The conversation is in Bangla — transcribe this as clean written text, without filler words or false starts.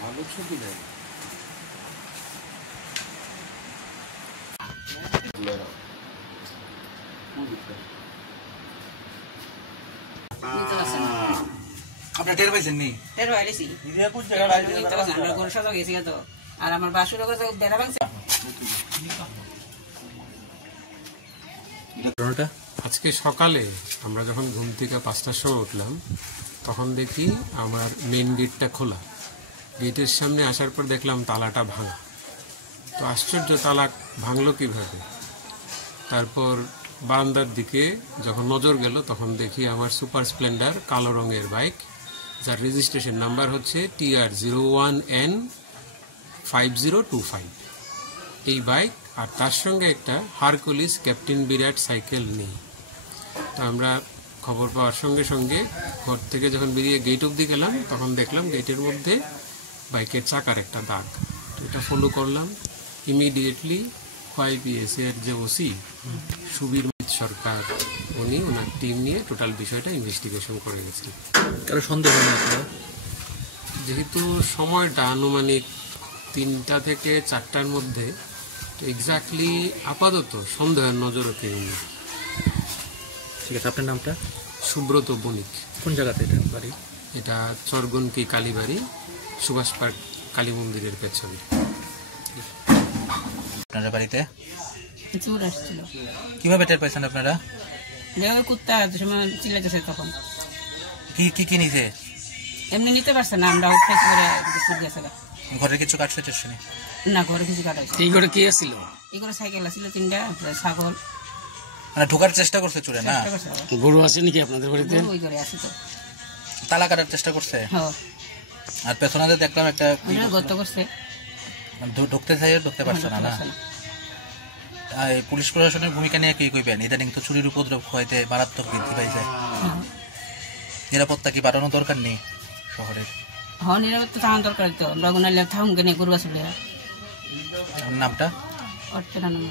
ভালো ছবি দেয়। আপনার টের পাইছেন নি? টের পাইছি। আমরা গরু সাজা গেছি তো, আর আমার বাসুর বেড়া ভাঙছে। আজকে সকালে আমরা যখন ঘুম থেকে 5টার সময় উঠলাম, তখন দেখি আমার মেন গেটটা খোলা। গেটের সামনে আসার পর দেখলাম তালাটা ভাঙা। তো আশ্চর্য, তালা ভাঙলো কিভাবে। তারপর বারান্দার দিকে যখন নজর গেল, তখন দেখি আমার সুপার স্প্লেন্ডার কালো রঙের বাইক, যার রেজিস্ট্রেশন নাম্বার হচ্ছে TR01N5025। এই বাইক আর তার সঙ্গে একটা হারকুলিস ক্যাপ্টেন বিরাট সাইকেল নেই। তো আমরা খবর পাওয়ার সঙ্গে সঙ্গে ঘর থেকে যখন বেরিয়ে গেট অবধি গেলাম, তখন দেখলাম গেটের মধ্যে বাইকের চাকার একটা দাগ। তো এটা ফলো করলাম। ইমিডিয়েটলি YPS এর যে ওসি সুবীর সরকার, উনি ওনার টিম নিয়ে টোটাল বিষয়টা ইনভেস্টিগেশন করে গেছেন। কারো সন্দেহ নেই? যেহেতু সময়টা আনুমানিক 3টা থেকে 4টার মধ্যে, তো এক্স্যাক্টলি আপাতত সন্দেহের নজরে কেউ নেই। ঠিক আছে, আপনার নামটা? সুব্রত বণিক। কোন জায়গাতে এটা বাড়ি? এটা চরগনকি কালীবাড়ি, সুভাষ পার্ক কালী মন্দিরের পেছনে। আপনারা বাড়িতে চোর আসছিল। কিভাবে টের পাইছেন আপনারা? কুত্তা সময় চিল্লাইতেছে, তখন কি কি কি নিছে? এমনি নিতে পারছে না, আমরা উঠেছি করে গেছে। ঘরের কিছু কাটছে টেরছে না, ঘরে কিছু কাটাইছে। এই ঘরে কি আছিল? এই করে সাইকেল আছিল 3টা, ছাগল। মানে ঢোকার চেষ্টা করছে চোরে না? গরু আছে নাকি আপনাদের বাড়িতে? ওই ঘরে আছে তো। তালা কাটার চেষ্টা করছে। হ্যাঁ। আর পেছনে দেখলাম একটা গর্ত করছে, ঢুকতে চাই, ঢুকতে পারছে না। না, এই পুলিশ প্রশাসনের ভূমিকা নিয়ে কি কইবেন? ইদানিং তো চুরির উপদ্রব হইতে মারাত্মক বৃদ্ধি পাইছে। নিরাপত্তা কি বাড়ানো দরকার নেই শহরের? হ্যাঁ, নিরাপত্তা থাকার দরকার। তো আমরা গুনাইলে থাকুন কেন, গরু আসলে। নামটা? অর্চনা নাম।